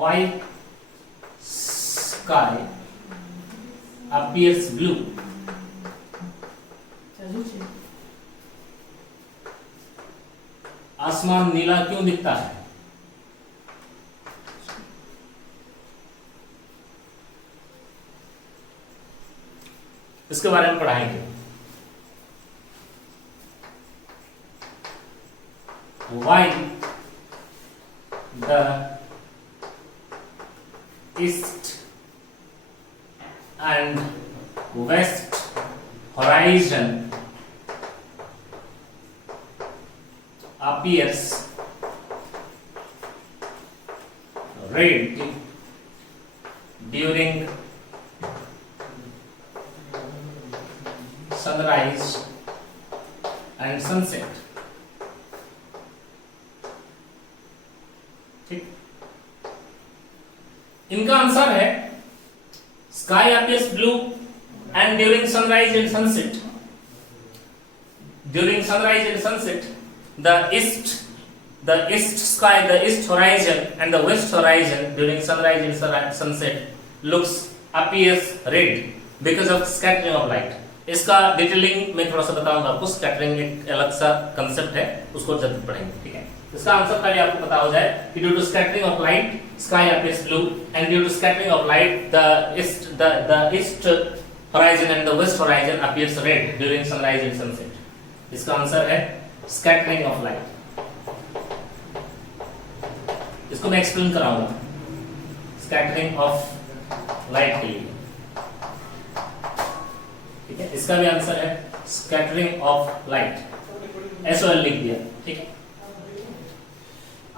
white sky appears blue. आसमान नीला क्यों दिखता है? इसके बारे में पढ़ाएंगे. Why the east and west horizon appears red during sunrise and sunset. ठीक, इनका आंसर है sky appears blue and during sunrise and sunset. During sunrise and sunset, the east sky, the east horizon and the west horizon during sunrise and sunset appears red because of scattering of light. इसका detailing में थोड़ा सा बताऊंगा आपको. Scattering एक अलग सा concept है, उसको जल्द पढ़ेंगे. ठीक है, इसका आंसर पहले आपको पता हो जाए कि due to scattering of light sky appears blue and due to scattering of light the east horizon and the west horizon appears red during sunrise and sunset. इसका आंसर है स्कैटरिंग ऑफ लाइट. इसको मैं explain कराऊंगा scattering of light के लिए. ठीक है, इसका भी आंसर है स्कैटरिंग ऑफ लाइट. SOL लिख दिया. ठीक है,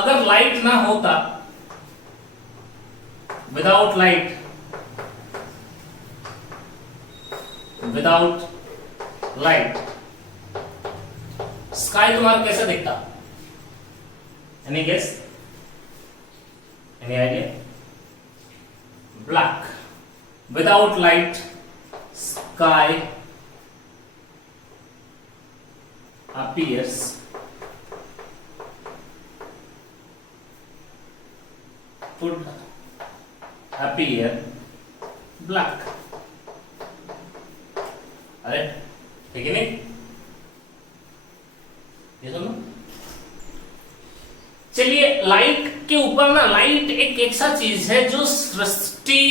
अगर लाइट ना होता, विदाउट लाइट, स्काई तुम्हारा कैसे दिखता? Any guess? Any idea? Black. Without light sky appears would appear black. अरे ठीक है नहीं? ये सुनो, चलिए लाइट के ऊपर ना, लाइट एक ऐसा चीज है जो सृष्टि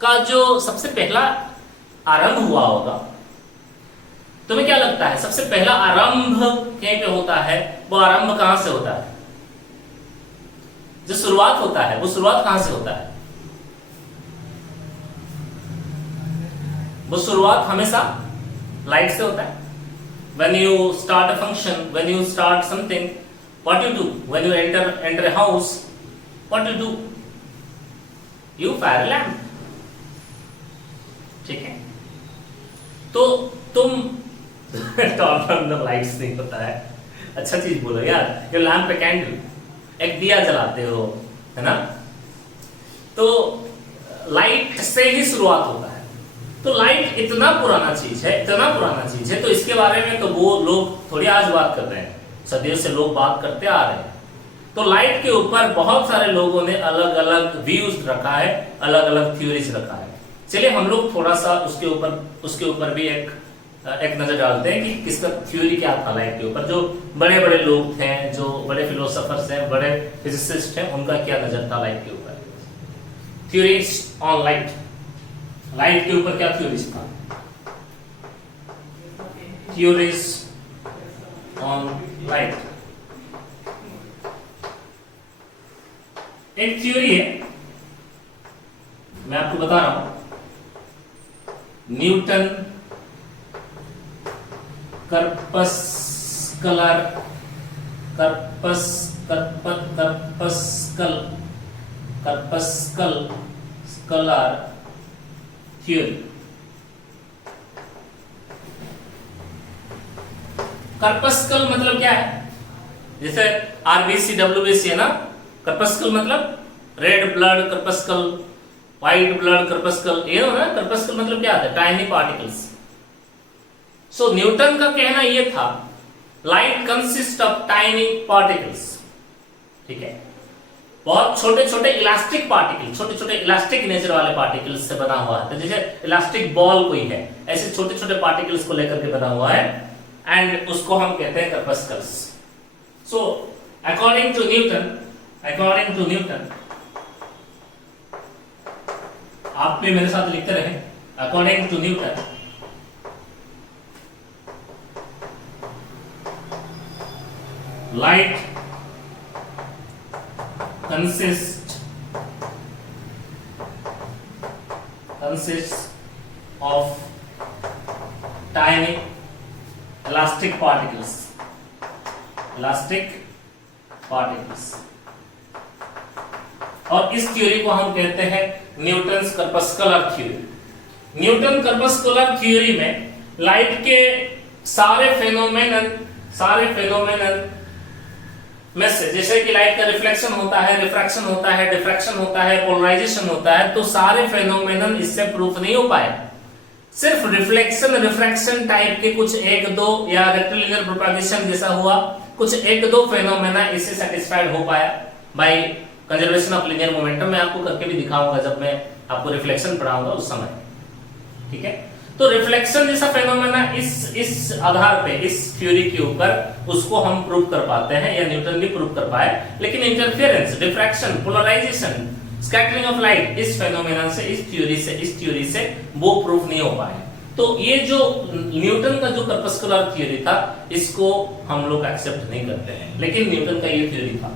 का जो सबसे पहला आरंभ हुआ होगा. तुम्हें क्या लगता है सबसे पहला आरंभ कहीं पे होता है? वो आरंभ कहां से होता है? जो शुरुआत होता है वो शुरुआत कहां से होता है? वो शुरुआत हमेशा लाइट से होता है. When you start a function, when you start something, what you do? When you enter a house, what you do? You fire a lamp. ठीक है, तो तुम टॉप अंदर लाइट्स नहीं होता है. अच्छा चीज बोलो यार, ये लैंप पे कैंडल, एक दिया जलाते हो, है ना? तो लाइट से ही शुरुआत होता है. तो लाइट इतना पुराना चीज है, तो इसके बारे में तो वो लोग थोड़ी आज बात कर रहे हैं, सदियों से लोग बात करते आ रहे हैं. तो लाइट के ऊपर बहुत सारे लोगों ने अलग अलग व्यूज रखा है, अलग अलग थ्योरीज रखा है. चलिए हम लोग थोड़ा सा उसके ऊपर भी एक नजर डालते हैं कि किसका थ्योरी क्या था लाइट के ऊपर. जो बड़े बड़े लोग थे, जो बड़े फिलोसोफर्स हैं, बड़े फिजिसिस्ट हैं, उनका क्या नजर था लाइट के ऊपर. Theories on light. लाइट के ऊपर क्या थ्योरीज था? Theories on light. एक थ्योरी है, मैं आपको बता रहा हूं, न्यूटन करपस्कलर थ्योरी. करपस्कल मतलब क्या है? जैसे आरबीसी डब्ल्यूबीसी है ना, करपस्कल मतलब रेड ब्लड करपस्कल, व्हाइट ब्लड करपस्कल, ये हो ना. करपस्कल मतलब क्या है? Tiny particles. सो न्यूटन का कहना यह था light consist of tiny particles. ठीक है, बहुत छोटे छोटे इलास्टिक पार्टिकल, छोटे छोटे इलास्टिक नेचर वाले पार्टिकल्स से बना हुआ है। तो जैसे इलास्टिक बॉल कोई है, ऐसे छोटे छोटे पार्टिकल्स को लेकर के बना हुआ है, एंड उसको हम कहते हैं corpuscles. So according to Newton, आप भी मेरे साथ लिखते रहे, according to Newton, light consists of tiny elastic particles, और इस थ्योरी को हम कहते हैं न्यूटन्स कर्पस्कुलर थ्योरी। न्यूटन कर्पस्कुलर थ्योरी में लाइट के सारे फेनोमेनन में से, जैसे कि लाइट का रिफ्लेक्शन होता है, रिफ्रैक्शन होता है, डिफ्रैक्शन होता है, पोलराइजेशन होता है, तो सारे फेनोमेनन इससे प्रूफ नहीं हो पाए। सिर्फ रिफ्लेक्शन रिफ्रैक्शन टाइप के कुछ एक दो, या रेक्टिलिनियर प्रोपगेशन जैसा हुआ, कुछ एक दो फेनोमेना इससे सेटिस्फाइड हो पाया by conservation of linear momentum. मैं आपको करके भी दिखाऊंगा जब मैं आपको रिफ्लेक्शन पढ़ाऊंगा उस समय, ठीक है। तो रिफ्लेक्शन जैसा फेनोमेना इस आधार पे, इस थ्योरी के ऊपर उसको हम प्रूव कर पाते हैं, या न्यूटन भी प्रूव कर पाए। लेकिन interference, diffraction, polarisation, scattering of light, इस फेनोमेना से, इस थ्योरी से वो प्रूफ नहीं हो पाए। तो ये जो न्यूटन का जो कर्पस्कुलर थ्योरी था, इसको हम लोग एक्सेप्ट नहीं करते हैं, लेकिन न्यूटन का ये थ्योरी था,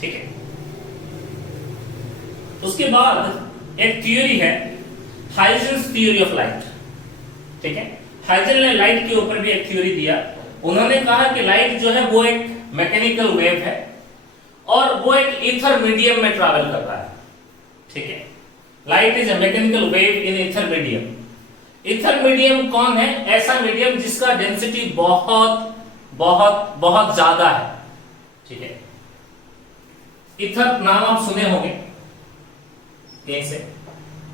ठीक है। उसके बाद एक थ्योरी है हाइजेंस थ्योरी ऑफ लाइट, ठीक है। हाइजेंस ने लाइट के ऊपर भी एक थ्योरी दिया। उन्होंने कहा कि लाइट जो है वो एक मैकेनिकल वेव है, और वो एक ईथर मीडियम में ट्रैवल कर रहा है, ठीक है। Light is a mechanical wave in ether medium. Ether medium कौन है? ऐसा मीडियम जिसका डेंसिटी बहुत बहुत बहुत ज्यादा है, ठीक है। ईथर नाम आप सुने होंगे कहीं से,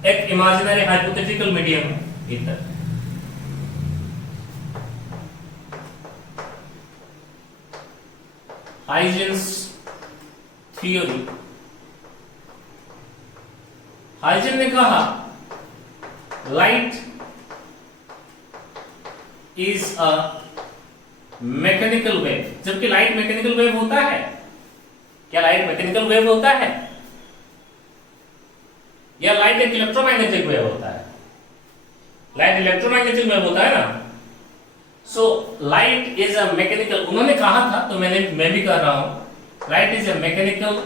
एक इमेजिनरी हाइपोथेटिकल मीडियम है ईथर। हाइजेंस थ्योरी, हाइजेन ने कहा light is a mechanical wave, जबकि लाइट मैकेनिकल वेव होता है क्या? लाइट मैकेनिकल वेव होता है, या लाइट एक इलेक्ट्रोमैग्नेटिक वेव होता है? लाइट इलेक्ट्रोमैग्नेटिक वेव होता है ना। So light is a mechanical, उन्होंने कहा था तो मैं भी कर रहा हूं, light is a mechanical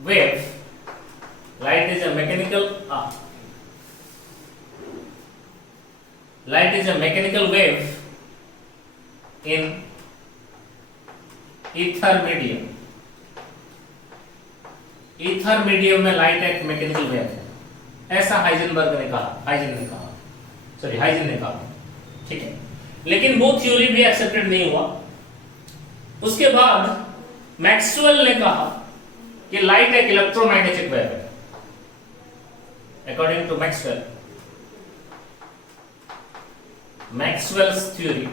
wave, light is a mechanical light is a mechanical wave in ether medium. Ether medium में लाइट एक मैकेनिकल वेव है, ऐसा हाइजेन ने कहा, ठीक है। लेकिन वो थ्योरी भी एक्सेप्टेड नहीं हुआ। उसके बाद मैक्सवेल ने कहा कि लाइट एक इलेक्ट्रोमैग्नेटिक वेव है। According to Maxwell's theory,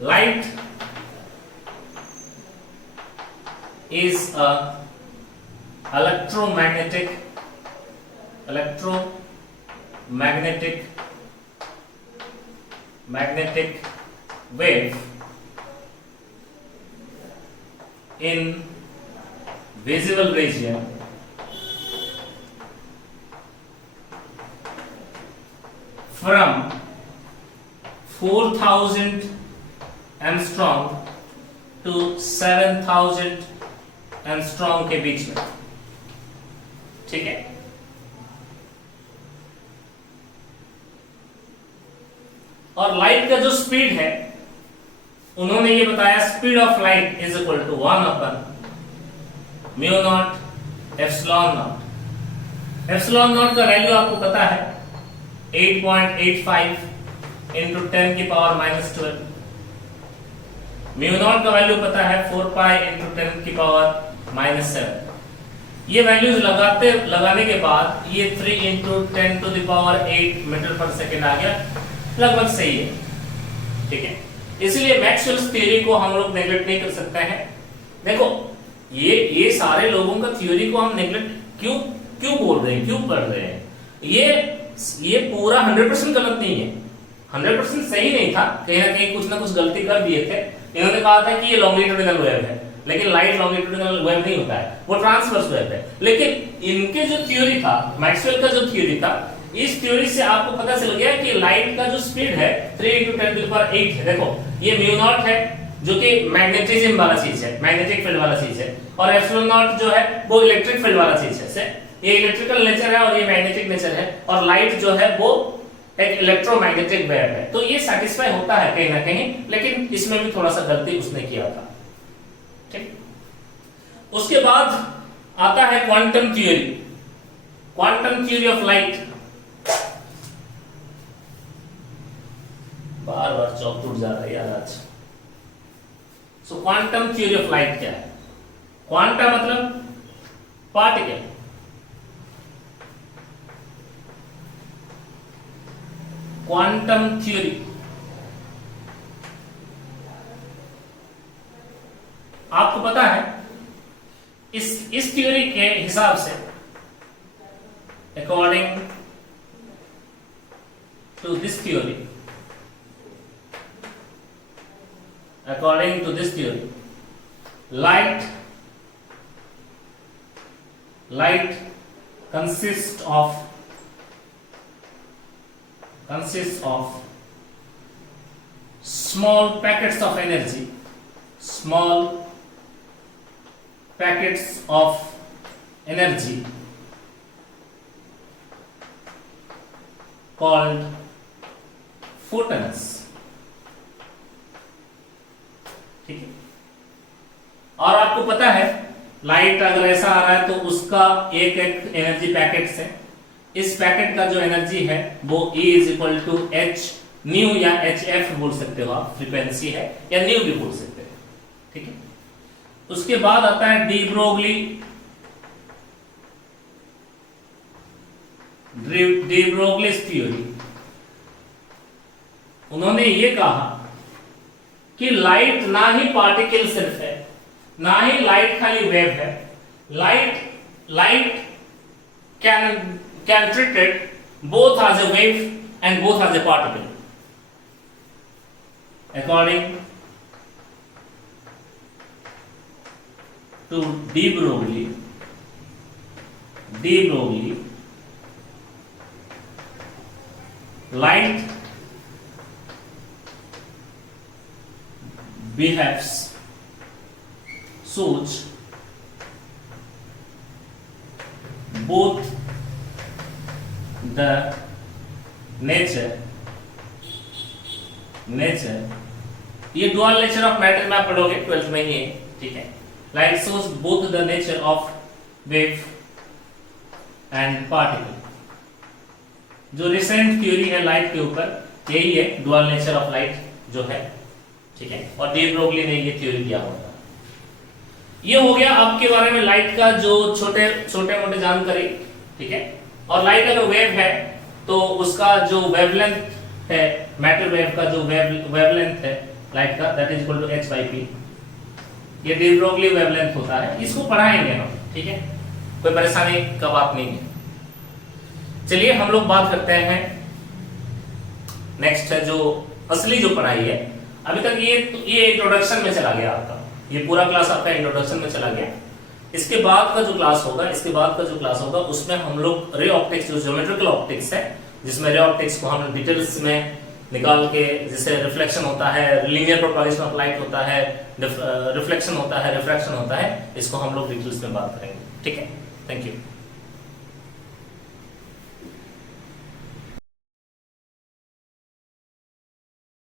light is a electromagnetic wave in visible region from 4000 angstrom to 7000 angstrom के बीच में, ठीक है। और लाइट का जो स्पीड है, उन्होंने ये बताया speed of light is equal to 1/μ0 epsilon naught. Epsilon naught का वैल्यू आपको पता है 8.85 into 10 की पावर -12। म्यू नॉट का वैल्यू पता है 4 पाई into 10 की पावर -7। ये वैल्यूज लगाने के बाद ये 3 into 10 to the power 8 metre पर सेकेंड आ गया, लगभग सही है, ठीक है। इसलिए मैक्सवेल्स थ्योरी को हम लोग नेगलेक्ट नहीं कर सकते हैं। देखो ये सारे लोगों का थ्योरी को हम नेगलेक्ट क्यों क्यों बोल रहे हैं, क्यों पढ़ रहे हैं? ये पूरा 100% गलत नहीं है, 100% सही नहीं था, कहीं ना कहीं कुछ ना कुछ गलती कर दिए थे। इन्होंने कहा था कि ये लॉन्गिट्यूडिनल वेव है, लेकिन लाइट लॉन्गिट्यूडिनल वेव नहीं होता है, वो ट्रांसवर्स वेव है। लेकिन इनके जो थ्योरी था, मैक्सवेल का जो थ्योरी था, इस थ्योरी से आपको पता चल गया कि लाइट का जो स्पीड है 3 × 10⁸ है। देखो ये म्यू नॉट है जो कि मैग्नेटिज्म वाला चीज है, मैग्नेटिक फील्ड वाला चीज है, और एप्सिलॉन नॉट जो है वो इलेक्ट्रिक फील्ड वाला चीज है। ये इलेक्ट्रिकल नेचर है और ये मैग्नेटिक नेचर है, और लाइट जो है वो एक इलेक्ट्रोमैग्नेटिक वेव है। तो ये सैटिस्फाई होता है कहीं ना कहीं, लेकिन इसमें भी थोड़ा सा गलती उसने किया था। ठीक, उसके बाद आता है quantum theory, quantum theory of light. बार बार चौक टूट जा रहा है यार आज। So quantum theory of light क्या है? क्वांटा मतलब पार्टिकल, क्वांटम थ्योरी आपको पता है इस थ्योरी के हिसाब से, according to this theory, according to this theory, light consists of small packets of energy, small packets of energy called photons। ठीक है, और आपको पता है लाइट अगर ऐसा आ रहा है तो उसका एक एनर्जी पैकेट से, इस पैकेट का जो एनर्जी है वो E = h न्यू या hf बोल सकते हो आप, फ्रीक्वेंसी है, या न्यू भी बोल सकते हैं। ठीक है, उसके बाद आता है डी ब्रोगलीस थ्योरी। उन्होंने ये कहा कि लाइट ना ही पार्टिकल सिर्फ है, ना ही लाइट खाली वेव है, light can treated both as a wave and both as a particle, according to de Broglie, light behaves such both the nature ये डुअल नेचर ऑफ मैटर में आप पढ़ोगे 12th में ही है। ठीक है, light shows both the nature of wave and particle. जो recent theory है लाइट के ऊपर यही है, डुअल नेचर ऑफ लाइट जो है। ठीक है, और डी ब्रोगली ने ये थ्योरी दिया होगा। ये हो गया आपके बारे में लाइट का जो छोटे मोटे जानकारी। ठीक है, और लाइट अगर वेव है तो उसका जो वेवलेंथ है, मैटर वेव का जो वेवलेंथ है लाइट का, that is equal to h/p। ये डी ब्रोगली वेवलेंथ होता है, इसको पढ़ाएंगे हम। ठीक है, कोई परेशानी का बात नहीं है। चलिए हम लोग बात करते हैं नेक्स्ट है जो असली जो पढ़ाई है। अभी तक ये इंट्रोडक्शन में चला गया आपका, ये पूरा क्लास आपका इंट्रोडक्शन में चला गया। इसके बाद का जो क्लास होगा उसमें हम लोग रे ऑप्टिक्स, जो ज्योमेट्रिकल ऑप्टिक्स है, जिसमें रे ऑप्टिक्स को हम डिटेल्स में निकाल के, जैसे रिफ्लेक्शन होता है, लीनियर प्रोपगेशन ऑफ लाइट होता है, रिफ्लेक्शन होता है, रिफ्रैक्शन होता है, इसको हम लोग डिटेल्स में बात करेंगे। ठीक है, थैंक यू।